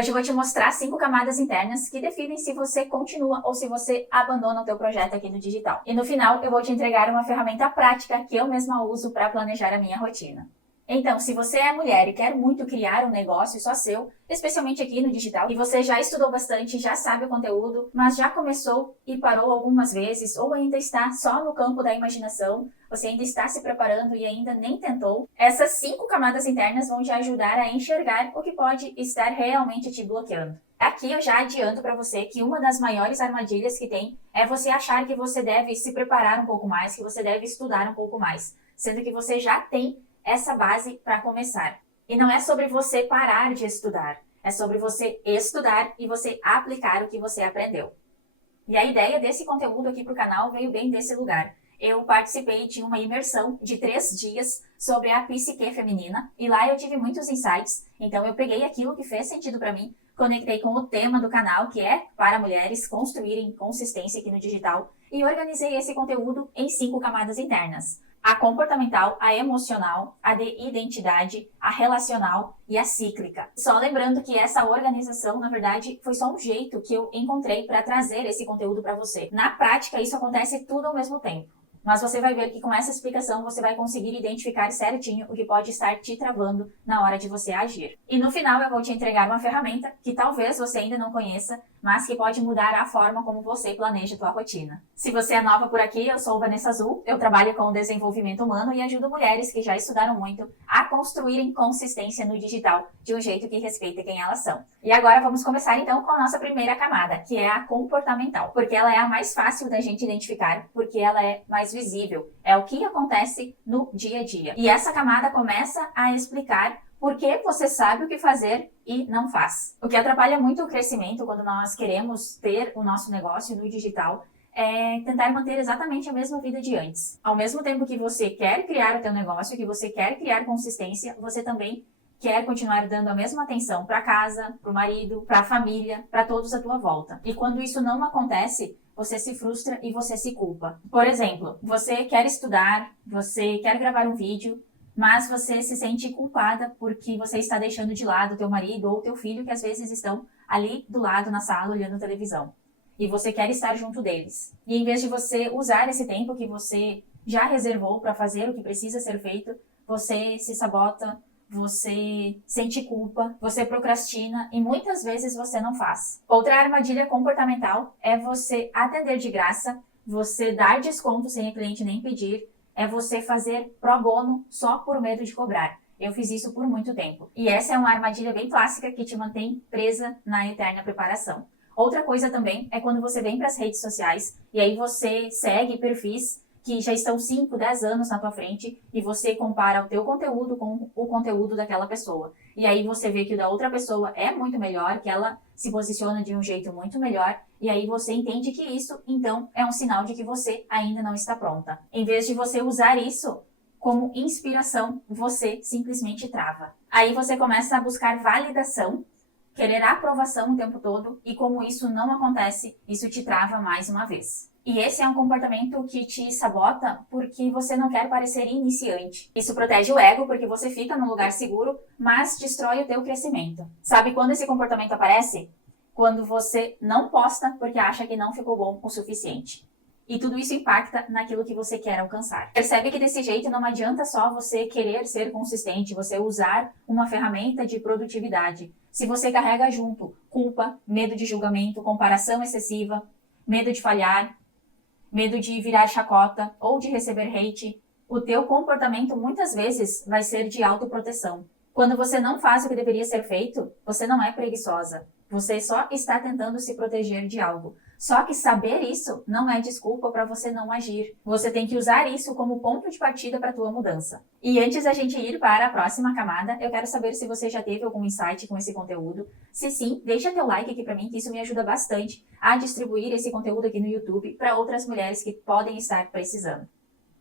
Hoje eu vou te mostrar 5 camadas internas que definem se você continua ou se você abandona o teu projeto aqui no digital. E no final eu vou te entregar uma ferramenta prática que eu mesma uso para planejar a minha rotina. Então, se você é mulher e quer muito criar um negócio só seu, especialmente aqui no digital, e você já estudou bastante, já sabe o conteúdo, mas já começou e parou algumas vezes, ou ainda está só no campo da imaginação, você ainda está se preparando e ainda nem tentou, essas 5 camadas internas vão te ajudar a enxergar o que pode estar realmente te bloqueando. Aqui eu já adianto para você que uma das maiores armadilhas que tem é você achar que você deve se preparar um pouco mais, que você deve estudar um pouco mais, sendo que você já tem essa base para começar. E não é sobre você parar de estudar, é sobre você estudar e você aplicar o que você aprendeu. E a ideia desse conteúdo aqui para o canal veio bem desse lugar. Eu participei de uma imersão de 3 dias sobre a psique feminina e lá eu tive muitos insights, então eu peguei aquilo que fez sentido para mim, conectei com o tema do canal, que é para mulheres construírem consistência aqui no digital, e organizei esse conteúdo em 5 camadas internas. A comportamental, a emocional, a de identidade, a relacional e a cíclica. Só lembrando que essa organização, na verdade, foi só um jeito que eu encontrei para trazer esse conteúdo para você. Na prática, isso acontece tudo ao mesmo tempo. Mas você vai ver que com essa explicação você vai conseguir identificar certinho o que pode estar te travando na hora de você agir. E no final eu vou te entregar uma ferramenta que talvez você ainda não conheça, mas que pode mudar a forma como você planeja a tua rotina. Se você é nova por aqui, eu sou Vanessa Azul, eu trabalho com desenvolvimento humano e ajudo mulheres que já estudaram muito a construírem consistência no digital de um jeito que respeita quem elas são. E agora vamos começar então com a nossa primeira camada, que é a comportamental, porque ela é a mais fácil da gente identificar, porque ela é mais visível, é o que acontece no dia a dia. E essa camada começa a explicar por que você sabe o que fazer e não faz. O que atrapalha muito o crescimento quando nós queremos ter o nosso negócio no digital é tentar manter exatamente a mesma vida de antes. Ao mesmo tempo que você quer criar o teu negócio, que você quer criar consistência, você também quer continuar dando a mesma atenção para casa, para o marido, para a família, para todos à tua volta. E quando isso não acontece, você se frustra e você se culpa. Por exemplo, você quer estudar, você quer gravar um vídeo, mas você se sente culpada porque você está deixando de lado o teu marido ou o teu filho, que às vezes estão ali do lado na sala olhando televisão. E você quer estar junto deles. E em vez de você usar esse tempo que você já reservou para fazer o que precisa ser feito, você se sabota, você sente culpa, você procrastina e muitas vezes você não faz. Outra armadilha comportamental é você atender de graça, você dar desconto sem a cliente nem pedir, é você fazer pro bono só por medo de cobrar. Eu fiz isso por muito tempo. E essa é uma armadilha bem clássica que te mantém presa na eterna preparação. Outra coisa também é quando você vem para as redes sociais e aí você segue perfis que já estão 5, 10 anos na tua frente e você compara o teu conteúdo com o conteúdo daquela pessoa. E aí você vê que o da outra pessoa é muito melhor, que ela se posiciona de um jeito muito melhor, e aí você entende que isso, então, é um sinal de que você ainda não está pronta. Em vez de você usar isso como inspiração, você simplesmente trava. Aí você começa a buscar validação, querer aprovação o tempo todo, e como isso não acontece, isso te trava mais uma vez. E esse é um comportamento que te sabota porque você não quer parecer iniciante. Isso protege o ego porque você fica num lugar seguro, mas destrói o teu crescimento. Sabe quando esse comportamento aparece? Quando você não posta porque acha que não ficou bom o suficiente. E tudo isso impacta naquilo que você quer alcançar. Percebe que desse jeito não adianta só você querer ser consistente, você usar uma ferramenta de produtividade. Se você carrega junto culpa, medo de julgamento, comparação excessiva, medo de falhar, medo de virar chacota ou de receber hate, o teu comportamento muitas vezes vai ser de autoproteção. Quando você não faz o que deveria ser feito, você não é preguiçosa. Você só está tentando se proteger de algo. Só que saber isso não é desculpa para você não agir. Você tem que usar isso como ponto de partida para a tua mudança. E antes da gente ir para a próxima camada, eu quero saber se você já teve algum insight com esse conteúdo. Se sim, deixa teu like aqui para mim, que isso me ajuda bastante a distribuir esse conteúdo aqui no YouTube para outras mulheres que podem estar precisando.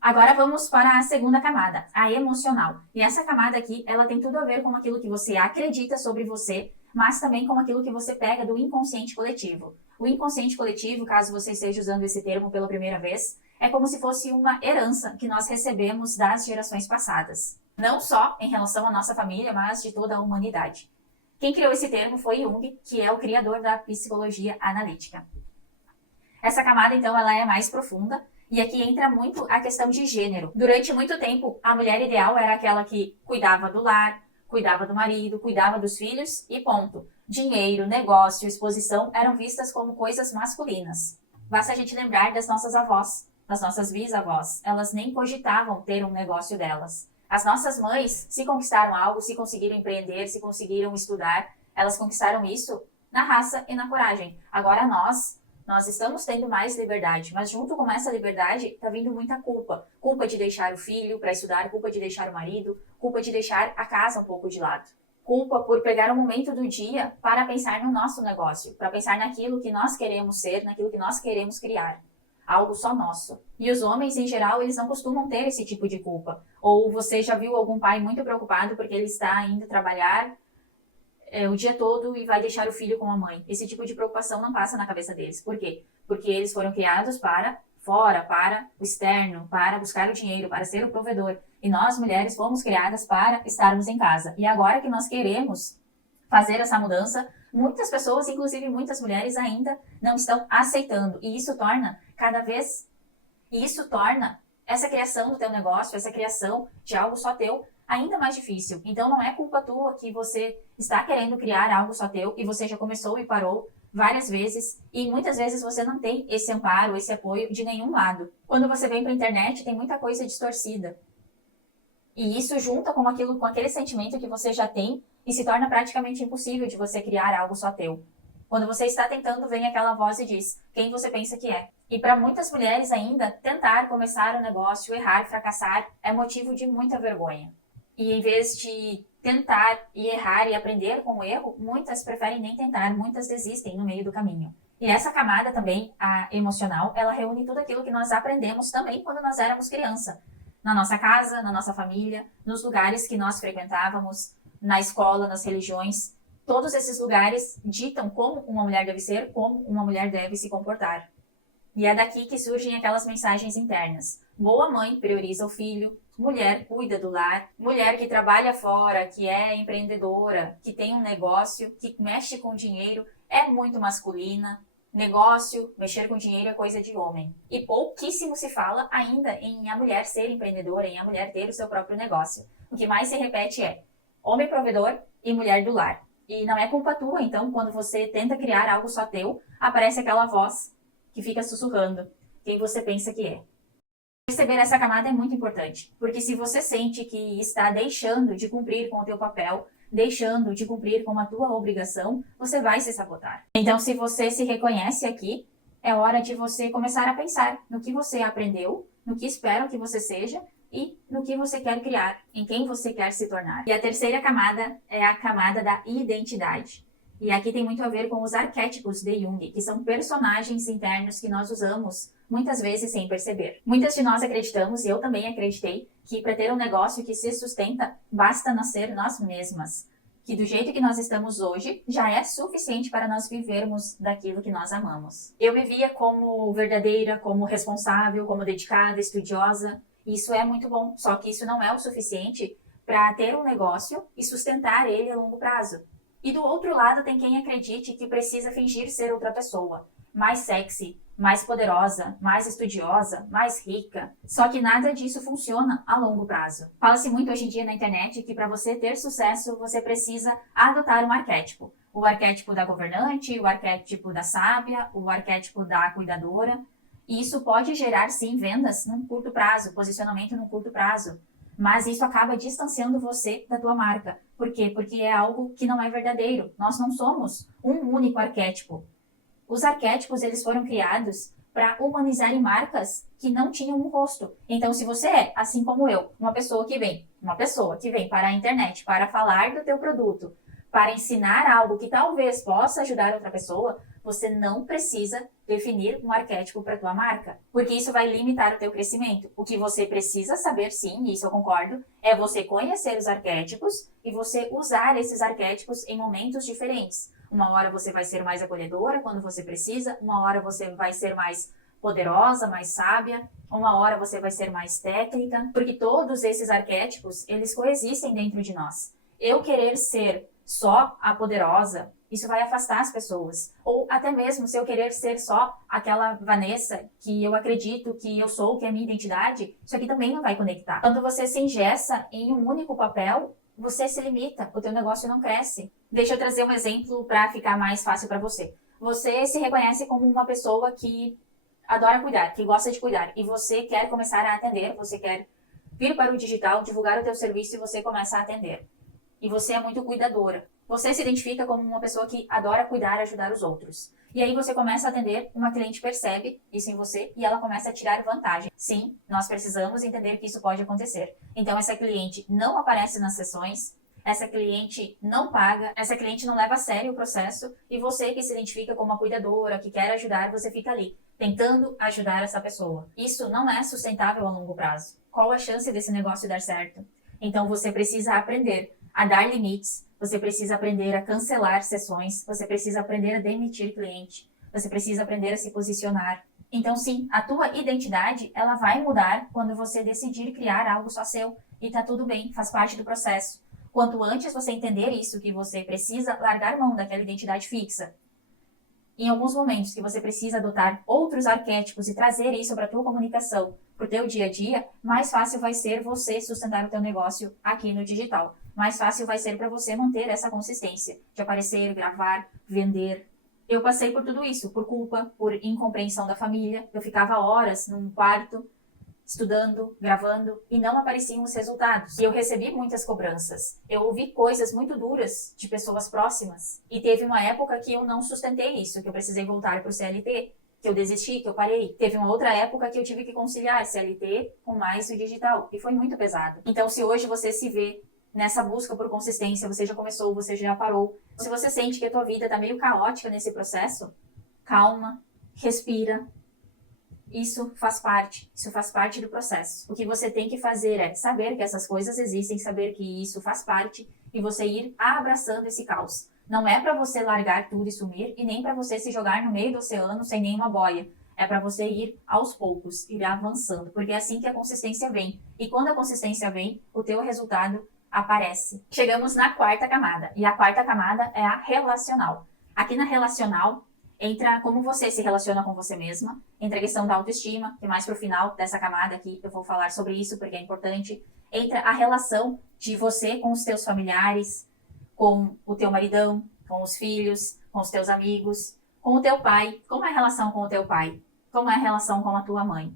Agora vamos para a segunda camada, a emocional. E essa camada aqui, ela tem tudo a ver com aquilo que você acredita sobre você, mas também com aquilo que você pega do inconsciente coletivo. O inconsciente coletivo, caso você esteja usando esse termo pela primeira vez, é como se fosse uma herança que nós recebemos das gerações passadas. Não só em relação à nossa família, mas de toda a humanidade. Quem criou esse termo foi Jung, que é o criador da psicologia analítica. Essa camada, então, ela é mais profunda, e aqui entra muito a questão de gênero. Durante muito tempo, a mulher ideal era aquela que cuidava do lar, cuidava do marido, cuidava dos filhos e ponto. Dinheiro, negócio, exposição eram vistas como coisas masculinas. Basta a gente lembrar das nossas avós, das nossas bisavós. Elas nem cogitavam ter um negócio delas. As nossas mães, se conquistaram algo, se conseguiram empreender, se conseguiram estudar, elas conquistaram isso na raça e na coragem. Agora nós estamos tendo mais liberdade, mas junto com essa liberdade está vindo muita culpa. Culpa de deixar o filho para estudar, culpa de deixar o marido, culpa de deixar a casa um pouco de lado. Culpa por pegar um momento do dia para pensar no nosso negócio, para pensar naquilo que nós queremos ser, naquilo que nós queremos criar. Algo só nosso. E os homens, em geral, eles não costumam ter esse tipo de culpa. Ou você já viu algum pai muito preocupado porque ele está indo trabalhar o dia todo e vai deixar o filho com a mãe. Esse tipo de preocupação não passa na cabeça deles. Por quê? Porque eles foram criados para fora, para o externo, para buscar o dinheiro, para ser o provedor. E nós, mulheres, fomos criadas para estarmos em casa. E agora que nós queremos fazer essa mudança, muitas pessoas, inclusive muitas mulheres, ainda não estão aceitando. E isso torna essa criação do teu negócio, essa criação de algo só teu, ainda mais difícil. Então não é culpa tua que você está querendo criar algo só teu e você já começou e parou várias vezes e muitas vezes você não tem esse amparo, esse apoio de nenhum lado. Quando você vem para a internet tem muita coisa distorcida. E isso junta com aquele sentimento que você já tem e se torna praticamente impossível de você criar algo só teu. Quando você está tentando, vem aquela voz e diz quem você pensa que é. E para muitas mulheres ainda, tentar começar um negócio, errar, fracassar, é motivo de muita vergonha. E em vez de tentar e errar e aprender com o erro, muitas preferem nem tentar, muitas desistem no meio do caminho. E essa camada também, a emocional, ela reúne tudo aquilo que nós aprendemos também quando nós éramos criança. Na nossa casa, na nossa família, nos lugares que nós frequentávamos, na escola, nas religiões. Todos esses lugares ditam como uma mulher deve ser, como uma mulher deve se comportar. E é daqui que surgem aquelas mensagens internas. Boa mãe prioriza o filho, mulher cuida do lar, mulher que trabalha fora, que é empreendedora, que tem um negócio, que mexe com dinheiro, é muito masculina. Negócio, mexer com dinheiro é coisa de homem. E pouquíssimo se fala ainda em a mulher ser empreendedora, em a mulher ter o seu próprio negócio. O que mais se repete é homem provedor e mulher do lar. E não é culpa tua, então, quando você tenta criar algo só teu, aparece aquela voz que fica sussurrando quem você pensa que é. Perceber essa camada é muito importante, porque se você sente que está deixando de cumprir com o teu papel, deixando de cumprir com a tua obrigação, você vai se sabotar. Então, se você se reconhece aqui, é hora de você começar a pensar no que você aprendeu, no que esperam que você seja e no que você quer criar, em quem você quer se tornar. E a terceira camada é a camada da identidade. E aqui tem muito a ver com os arquétipos de Jung, que são personagens internos que nós usamos muitas vezes sem perceber. Muitas de nós acreditamos, e eu também acreditei, que para ter um negócio que se sustenta, basta nós ser nós mesmas. Que do jeito que nós estamos hoje, já é suficiente para nós vivermos daquilo que nós amamos. Eu vivia como verdadeira, como responsável, como dedicada, estudiosa, e isso é muito bom, só que isso não é o suficiente para ter um negócio e sustentar ele a longo prazo. E do outro lado tem quem acredite que precisa fingir ser outra pessoa, mais sexy, mais poderosa, mais estudiosa, mais rica. Só que nada disso funciona a longo prazo. Fala-se muito hoje em dia na internet que para você ter sucesso, você precisa adotar um arquétipo. O arquétipo da governante, o arquétipo da sábia, o arquétipo da cuidadora. E isso pode gerar, sim, vendas num curto prazo, posicionamento num curto prazo. Mas isso acaba distanciando você da tua marca. Por quê? Porque é algo que não é verdadeiro. Nós não somos um único arquétipo. Os arquétipos, eles foram criados para humanizarem marcas que não tinham um rosto. Então, se você é, assim como eu, uma pessoa que vem para a internet para falar do teu produto, para ensinar algo que talvez possa ajudar outra pessoa, você não precisa definir um arquétipo para a tua marca, porque isso vai limitar o teu crescimento. O que você precisa saber, sim, e isso eu concordo, é você conhecer os arquétipos e você usar esses arquétipos em momentos diferentes. Uma hora você vai ser mais acolhedora quando você precisa, uma hora você vai ser mais poderosa, mais sábia, uma hora você vai ser mais técnica, porque todos esses arquétipos, eles coexistem dentro de nós. Eu querer ser só a poderosa, isso vai afastar as pessoas. Ou até mesmo se eu querer ser só aquela Vanessa que eu acredito que eu sou, que é a minha identidade, isso aqui também não vai conectar. Quando você se engessa em um único papel, você se limita, o teu negócio não cresce. Deixa eu trazer um exemplo para ficar mais fácil para você. Você se reconhece como uma pessoa que adora cuidar, que gosta de cuidar, e você quer começar a atender, você quer vir para o digital, divulgar o teu serviço e você começa a atender. E você é muito cuidadora. Você se identifica como uma pessoa que adora cuidar e ajudar os outros. E aí você começa a atender, uma cliente percebe isso em você e ela começa a tirar vantagem. Sim, nós precisamos entender que isso pode acontecer. Então essa cliente não aparece nas sessões, essa cliente não paga, essa cliente não leva a sério o processo e você que se identifica como uma cuidadora, que quer ajudar, você fica ali, tentando ajudar essa pessoa. Isso não é sustentável a longo prazo. Qual a chance desse negócio dar certo? Então você precisa aprender a dar limites, você precisa aprender a cancelar sessões, você precisa aprender a demitir cliente, você precisa aprender a se posicionar. Então sim, a tua identidade, ela vai mudar quando você decidir criar algo só seu e tá tudo bem, faz parte do processo. Quanto antes você entender isso, que você precisa largar mão daquela identidade fixa, em alguns momentos que você precisa adotar outros arquétipos e trazer isso para a tua comunicação, para o teu dia a dia, mais fácil vai ser você sustentar o teu negócio aqui no digital. Mais fácil vai ser para você manter essa consistência de aparecer, gravar, vender. Eu passei por tudo isso, por culpa, por incompreensão da família. Eu ficava horas num quarto, estudando, gravando, e não apareciam os resultados. E eu recebi muitas cobranças. Eu ouvi coisas muito duras de pessoas próximas. E teve uma época que eu não sustentei isso, que eu precisei voltar para o CLT, que eu desisti, que eu parei. Teve uma outra época que eu tive que conciliar CLT com mais o digital, e foi muito pesado. Então, se hoje você se vê nessa busca por consistência, você já começou, você já parou. Se você sente que a tua vida está meio caótica nesse processo, calma, respira. Isso faz parte do processo. O que você tem que fazer é saber que essas coisas existem, saber que isso faz parte e você ir abraçando esse caos. Não é para você largar tudo e sumir e nem para você se jogar no meio do oceano sem nenhuma boia. É para você ir aos poucos, ir avançando, porque é assim que a consistência vem. E quando a consistência vem, o teu resultado aparece. Chegamos na quarta camada, e a quarta camada é a relacional. Aqui na relacional, entra como você se relaciona com você mesma, entra a questão da autoestima, que mais pro final dessa camada aqui eu vou falar sobre isso, porque é importante. Entra a relação de você com os teus familiares, com o teu maridão, com os filhos, com os teus amigos, com o teu pai. Como é a relação com o teu pai? Como é a relação com a tua mãe?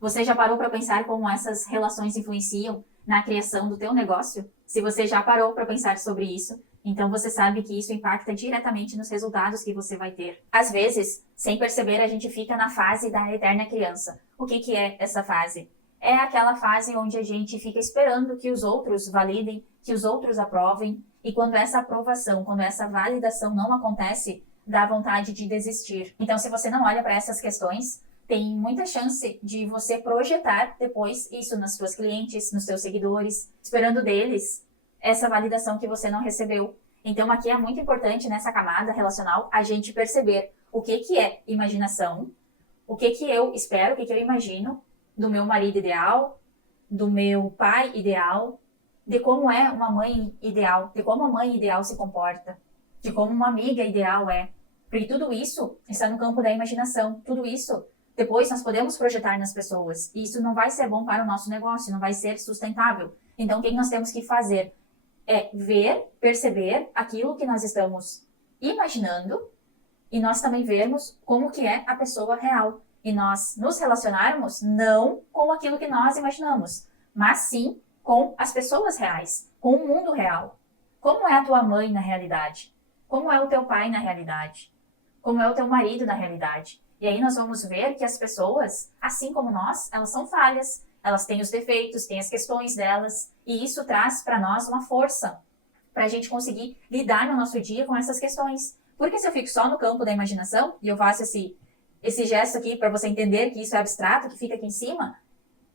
Você já parou para pensar como essas relações influenciam na criação do teu negócio? Se você já parou para pensar sobre isso, então você sabe que isso impacta diretamente nos resultados que você vai ter. Às vezes, sem perceber, a gente fica na fase da eterna criança. O que é essa fase? É aquela fase onde a gente fica esperando que os outros validem, que os outros aprovem, e quando essa aprovação, quando essa validação não acontece, dá vontade de desistir. Então, se você não olha para essas questões, tem muita chance de você projetar depois isso nas suas clientes, nos seus seguidores, esperando deles essa validação que você não recebeu. Então, aqui é muito importante nessa camada relacional a gente perceber o que é imaginação, o que eu espero, o que eu imagino do meu marido ideal, do meu pai ideal, de como é uma mãe ideal, de como a mãe ideal se comporta, de como uma amiga ideal é. Porque tudo isso está no campo da imaginação, tudo isso depois nós podemos projetar nas pessoas. E isso não vai ser bom para o nosso negócio, não vai ser sustentável. Então, o que nós temos que fazer é ver, perceber aquilo que nós estamos imaginando e nós também vermos como que é a pessoa real. E nós nos relacionarmos não com aquilo que nós imaginamos, mas sim com as pessoas reais, com o mundo real. Como é a tua mãe na realidade? Como é o teu pai na realidade? Como é o teu marido na realidade? E aí nós vamos ver que as pessoas, assim como nós, elas são falhas, elas têm os defeitos, têm as questões delas, e isso traz para nós uma força para a gente conseguir lidar no nosso dia com essas questões. Porque se eu fico só no campo da imaginação, e eu faço esse gesto aqui para você entender que isso é abstrato, que fica aqui em cima,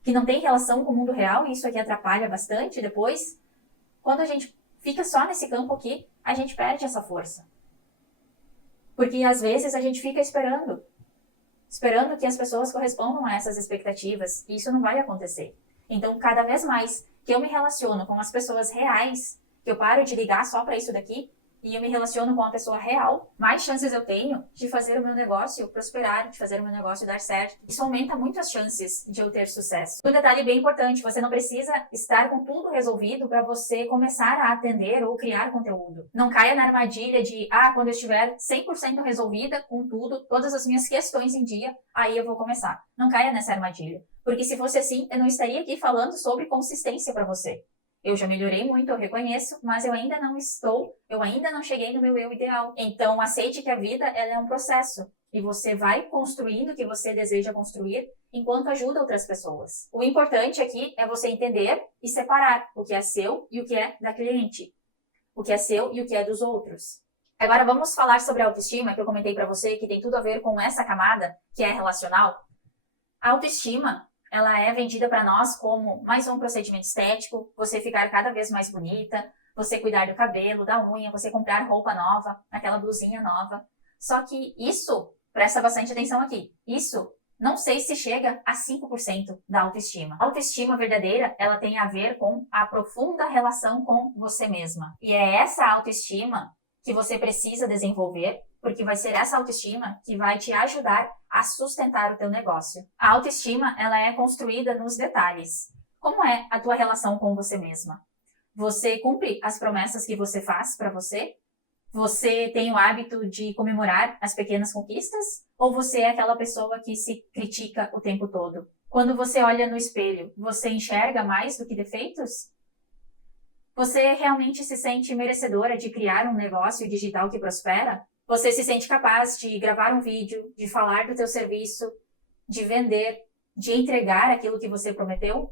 que não tem relação com o mundo real, e isso aqui atrapalha bastante depois, quando a gente fica só nesse campo aqui, a gente perde essa força. Porque às vezes a gente fica esperando que as pessoas correspondam a essas expectativas, e isso não vai acontecer. Então, cada vez mais que eu me relaciono com as pessoas reais, que eu paro de ligar só para isso daqui, e eu me relaciono com uma pessoa real, mais chances eu tenho de fazer o meu negócio prosperar, de fazer o meu negócio dar certo. Isso aumenta muito as chances de eu ter sucesso. Um detalhe bem importante, você não precisa estar com tudo resolvido para você começar a atender ou criar conteúdo. Não caia na armadilha de, quando eu estiver 100% resolvida com tudo, todas as minhas questões em dia, aí eu vou começar. Não caia nessa armadilha. Porque se fosse assim, eu não estaria aqui falando sobre consistência para você. Eu já melhorei muito, eu reconheço, mas eu ainda não cheguei no meu eu ideal. Então, aceite que a vida ela é um processo e você vai construindo o que você deseja construir enquanto ajuda outras pessoas. O importante aqui é você entender e separar o que é seu e o que é da cliente, o que é seu e o que é dos outros. Agora vamos falar sobre a autoestima, que eu comentei para você, que tem tudo a ver com essa camada, que é relacional. A autoestima ela é vendida para nós como mais um procedimento estético, você ficar cada vez mais bonita, você cuidar do cabelo, da unha, você comprar roupa nova, aquela blusinha nova. Só que isso, presta bastante atenção aqui, isso não sei se chega a 5% da autoestima. A autoestima verdadeira, ela tem a ver com a profunda relação com você mesma. E é essa autoestima que você precisa desenvolver, porque vai ser essa autoestima que vai te ajudar a sustentar o teu negócio. A autoestima, ela é construída nos detalhes. Como é a tua relação com você mesma? Você cumpre as promessas que você faz para você? Você tem o hábito de comemorar as pequenas conquistas? Ou você é aquela pessoa que se critica o tempo todo? Quando você olha no espelho, você enxerga mais do que defeitos? Você realmente se sente merecedora de criar um negócio digital que prospera? Você se sente capaz de gravar um vídeo, de falar do teu serviço, de vender, de entregar aquilo que você prometeu?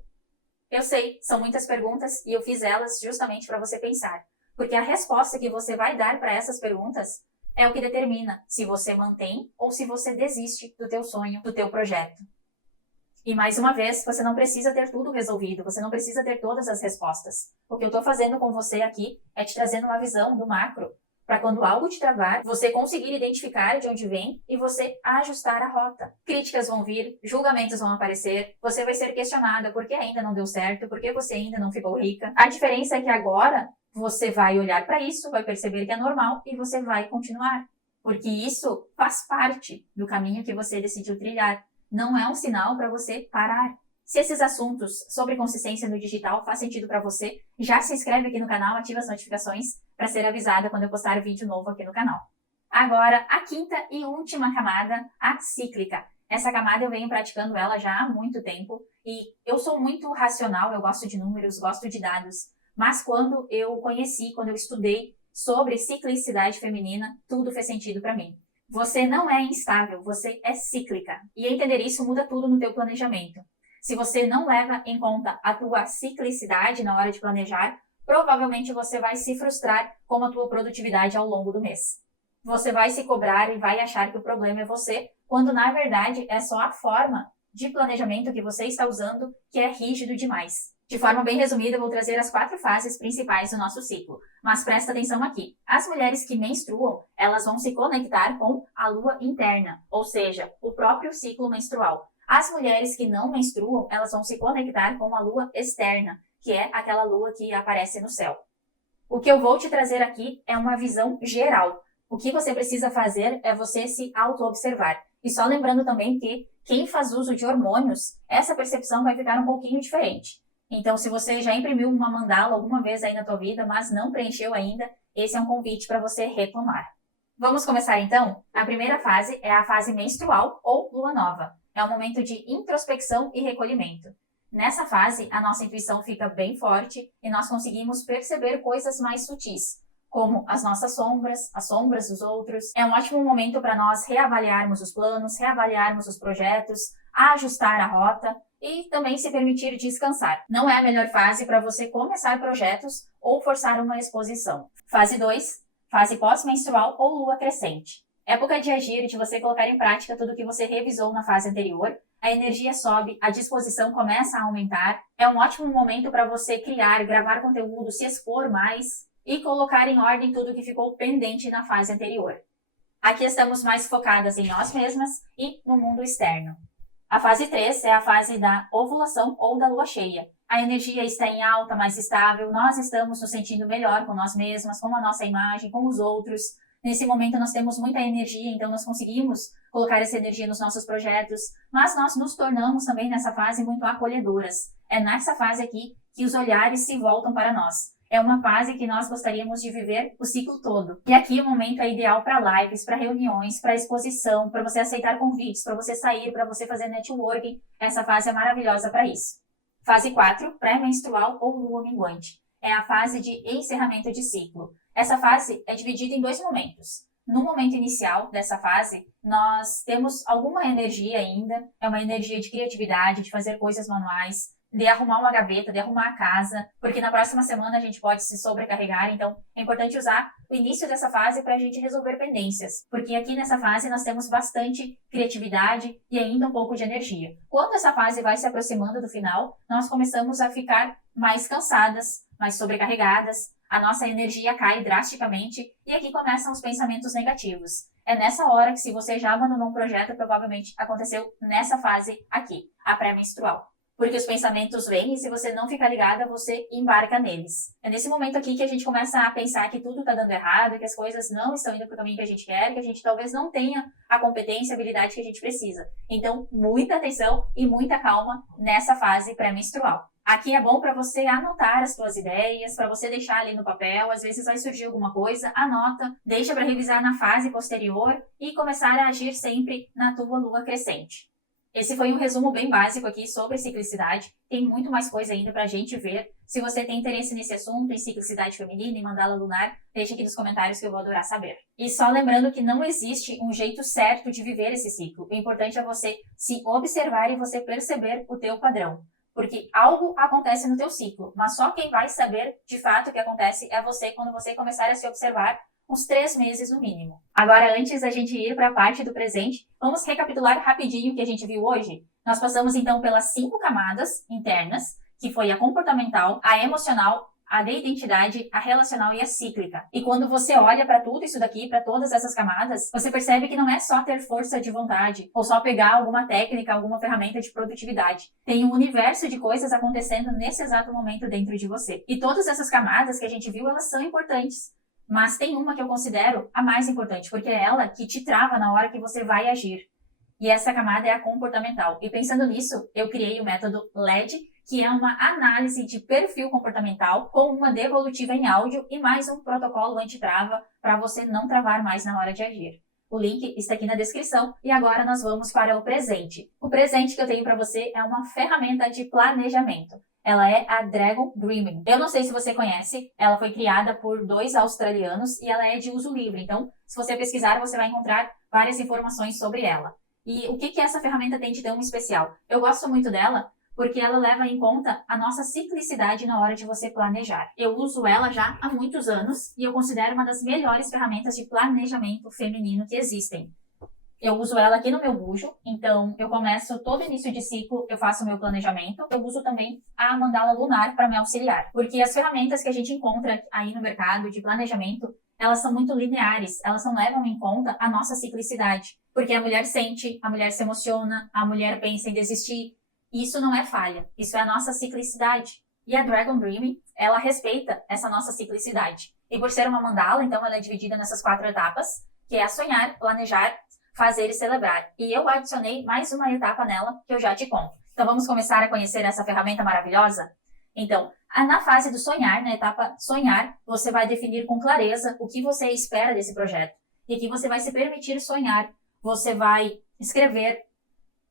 Eu sei, são muitas perguntas e eu fiz elas justamente para você pensar. Porque a resposta que você vai dar para essas perguntas é o que determina se você mantém ou se você desiste do teu sonho, do teu projeto. E mais uma vez, você não precisa ter tudo resolvido, você não precisa ter todas as respostas. O que eu estou fazendo com você aqui é te trazendo uma visão do macro, para quando algo te travar, você conseguir identificar de onde vem e você ajustar a rota. Críticas vão vir, julgamentos vão aparecer, você vai ser questionada por que ainda não deu certo, por que você ainda não ficou rica. A diferença é que agora você vai olhar para isso, vai perceber que é normal e você vai continuar. Porque isso faz parte do caminho que você decidiu trilhar. Não é um sinal para você parar. Se esses assuntos sobre consistência no digital faz sentido para você, já se inscreve aqui no canal, ativa as notificações para ser avisada quando eu postar vídeo novo aqui no canal. Agora, a quinta e última camada, a cíclica. Essa camada eu venho praticando ela já há muito tempo e eu sou muito racional, eu gosto de números, gosto de dados, mas quando eu estudei sobre ciclicidade feminina, tudo fez sentido para mim. Você não é instável, você é cíclica. E entender isso muda tudo no teu planejamento. Se você não leva em conta a tua ciclicidade na hora de planejar, provavelmente você vai se frustrar com a tua produtividade ao longo do mês. Você vai se cobrar e vai achar que o problema é você, quando na verdade é só a forma de planejamento que você está usando que é rígido demais. De forma bem resumida, eu vou trazer as 4 fases principais do nosso ciclo. Mas presta atenção aqui. As mulheres que menstruam, elas vão se conectar com a lua interna, ou seja, o próprio ciclo menstrual. As mulheres que não menstruam, elas vão se conectar com a lua externa, que é aquela lua que aparece no céu. O que eu vou te trazer aqui é uma visão geral. O que você precisa fazer é você se auto-observar. E só lembrando também que quem faz uso de hormônios, essa percepção vai ficar um pouquinho diferente. Então, se você já imprimiu uma mandala alguma vez aí na tua vida, mas não preencheu ainda, esse é um convite para você retomar. Vamos começar então? A primeira fase é a fase menstrual ou lua nova. É um momento de introspecção e recolhimento. Nessa fase, a nossa intuição fica bem forte e nós conseguimos perceber coisas mais sutis, como as nossas sombras, as sombras dos outros. É um ótimo momento para nós reavaliarmos os planos, reavaliarmos os projetos, ajustar a rota e também se permitir descansar. Não é a melhor fase para você começar projetos ou forçar uma exposição. Fase 2, fase pós-menstrual ou lua crescente. Época de agir e de você colocar em prática tudo o que você revisou na fase anterior. A energia sobe, a disposição começa a aumentar. É um ótimo momento para você criar, gravar conteúdo, se expor mais e colocar em ordem tudo que ficou pendente na fase anterior. Aqui estamos mais focadas em nós mesmas e no mundo externo. A fase 3 é a fase da ovulação ou da lua cheia. a energia está em alta, mais estável, nós estamos nos sentindo melhor com nós mesmas, com a nossa imagem, com os outros. Nesse momento nós temos muita energia, então nós conseguimos colocar essa energia nos nossos projetos, mas nós nos tornamos também nessa fase muito acolhedoras. É nessa fase aqui que os olhares se voltam para nós. É uma fase que nós gostaríamos de viver o ciclo todo. E aqui o momento é ideal para lives, para reuniões, para exposição, para você aceitar convites, para você sair, para você fazer networking. Essa fase é maravilhosa para isso. Fase 4, pré-menstrual ou lua minguante. É a fase de encerramento de ciclo. Essa fase é dividida em 2 momentos. No momento inicial dessa fase, nós temos alguma energia ainda, é uma energia de criatividade, de fazer coisas manuais, de arrumar uma gaveta, de arrumar a casa, porque na próxima semana a gente pode se sobrecarregar, então é importante usar o início dessa fase para a gente resolver pendências, porque aqui nessa fase nós temos bastante criatividade e ainda um pouco de energia. Quando essa fase vai se aproximando do final, nós começamos a ficar mais cansadas, mais sobrecarregadas, a nossa energia cai drasticamente e aqui começam os pensamentos negativos. É nessa hora que, se você já abandonou um projeto, provavelmente aconteceu nessa fase aqui, a pré-menstrual. Porque os pensamentos vêm e se você não ficar ligada, você embarca neles. É nesse momento aqui que a gente começa a pensar que tudo está dando errado, que as coisas não estão indo para o caminho que a gente quer, que a gente talvez não tenha a competência, a habilidade que a gente precisa. Então, muita atenção e muita calma nessa fase pré-menstrual. Aqui é bom para você anotar as suas ideias, para você deixar ali no papel, às vezes vai surgir alguma coisa, anota, deixa para revisar na fase posterior e começar a agir sempre na tua lua crescente. Esse foi um resumo bem básico aqui sobre ciclicidade. Tem muito mais coisa ainda pra gente ver. Se você tem interesse nesse assunto, em ciclicidade feminina e mandala lunar, deixa aqui nos comentários que eu vou adorar saber. E só lembrando que não existe um jeito certo de viver esse ciclo. O importante é você se observar e você perceber o teu padrão. Porque algo acontece no teu ciclo, mas só quem vai saber de fato o que acontece é você quando você começar a se observar uns 3 meses no mínimo. Agora, antes da gente ir para a parte do presente, vamos recapitular rapidinho o que a gente viu hoje. Nós passamos então pelas 5 camadas internas, que foi a comportamental, a emocional, a de identidade, a relacional e a cíclica. E quando você olha para tudo isso daqui, para todas essas camadas, você percebe que não é só ter força de vontade, ou só pegar alguma técnica, alguma ferramenta de produtividade. Tem um universo de coisas acontecendo nesse exato momento dentro de você. E todas essas camadas que a gente viu, elas são importantes. Mas tem uma que eu considero a mais importante, porque é ela que te trava na hora que você vai agir. E essa camada é a comportamental. E pensando nisso, eu criei o método LED, que é uma análise de perfil comportamental com uma devolutiva em áudio e mais um protocolo anti-trava para você não travar mais na hora de agir. O link está aqui na descrição e agora nós vamos para o presente. O presente que eu tenho para você é uma ferramenta de planejamento. Ela é a Dragon Dreaming. Eu não sei se você conhece, ela foi criada por 2 australianos e ela é de uso livre. Então, se você pesquisar, você vai encontrar várias informações sobre ela. E o que essa ferramenta tem de tão especial? Eu gosto muito dela porque ela leva em conta a nossa ciclicidade na hora de você planejar. Eu uso ela já há muitos anos e eu considero uma das melhores ferramentas de planejamento feminino que existem. Eu uso ela aqui no meu bujo, então eu começo todo início de ciclo, eu faço o meu planejamento. Eu uso também a mandala lunar para me auxiliar, porque as ferramentas que a gente encontra aí no mercado de planejamento, elas são muito lineares, elas não levam em conta a nossa ciclicidade, porque a mulher sente, a mulher se emociona, a mulher pensa em desistir. Isso não é falha, isso é a nossa ciclicidade. E a Dragon Dreaming, ela respeita essa nossa ciclicidade. E por ser uma mandala, então ela é dividida nessas 4 etapas, que é a sonhar, planejar, fazer e celebrar. E eu adicionei mais uma etapa nela que eu já te conto. Então vamos começar a conhecer essa ferramenta maravilhosa? Então, na fase do sonhar, na etapa sonhar, você vai definir com clareza o que você espera desse projeto. E aqui você vai se permitir sonhar. Você vai escrever,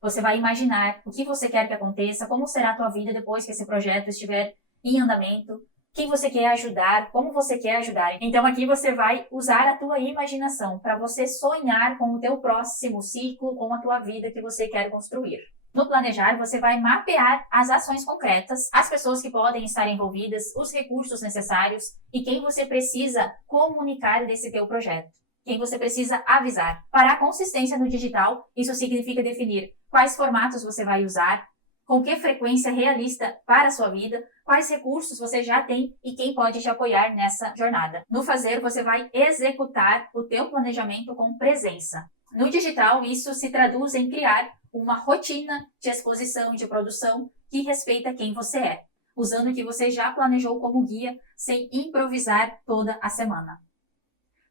você vai imaginar o que você quer que aconteça, como será a tua vida depois que esse projeto estiver em andamento, quem você quer ajudar, como você quer ajudar. Então aqui você vai usar a tua imaginação para você sonhar com o teu próximo ciclo, com a tua vida que você quer construir. No planejar, você vai mapear as ações concretas, as pessoas que podem estar envolvidas, os recursos necessários e quem você precisa comunicar desse teu projeto. Quem você precisa avisar. Para a consistência no digital, isso significa definir quais formatos você vai usar, com que frequência realista para a sua vida, quais recursos você já tem e quem pode te apoiar nessa jornada. No fazer, você vai executar o teu planejamento com presença. No digital, isso se traduz em criar uma rotina de exposição e de produção que respeita quem você é. usando o que você já planejou como guia, sem improvisar toda a semana.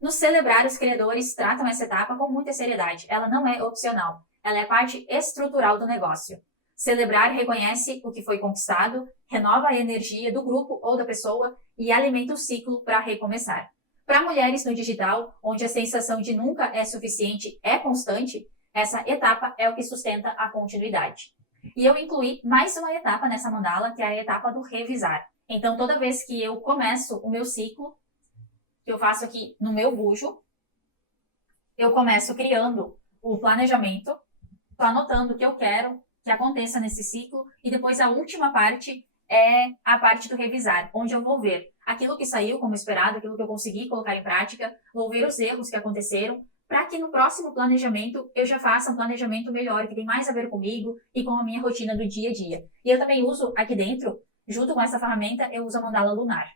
No Celebrar, os criadores tratam essa etapa com muita seriedade. Ela não é opcional, ela é parte estrutural do negócio. Celebrar reconhece o que foi conquistado, renova a energia do grupo ou da pessoa e alimenta o ciclo para recomeçar. Para mulheres no digital, onde a sensação de nunca é suficiente é constante, essa etapa é o que sustenta a continuidade. E eu incluí mais uma etapa nessa mandala, que é a etapa do revisar. Então, toda vez que eu começo o meu ciclo, que eu faço aqui no meu bujo, eu começo criando o planejamento, estou anotando o que eu quero que aconteça nesse ciclo, e depois a última parte é a parte do revisar, onde eu vou ver aquilo que saiu como esperado, aquilo que eu consegui colocar em prática, vou ver os erros que aconteceram, para que no próximo planejamento eu já faça um planejamento melhor, que tem mais a ver comigo e com a minha rotina do dia a dia. E eu também uso aqui dentro, junto com essa ferramenta, eu uso a mandala lunar.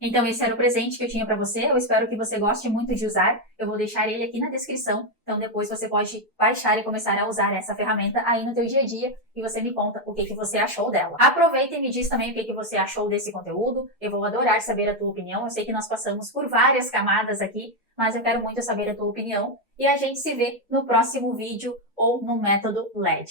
Então esse era o presente que eu tinha para você, eu espero que você goste muito de usar, eu vou deixar ele aqui na descrição, então depois você pode baixar e começar a usar essa ferramenta aí no teu dia a dia e você me conta o que você achou dela. Aproveita e me diz também o que você achou desse conteúdo, eu vou adorar saber a tua opinião, eu sei que nós passamos por várias camadas aqui, mas eu quero muito saber a tua opinião e a gente se vê no próximo vídeo ou no método LED.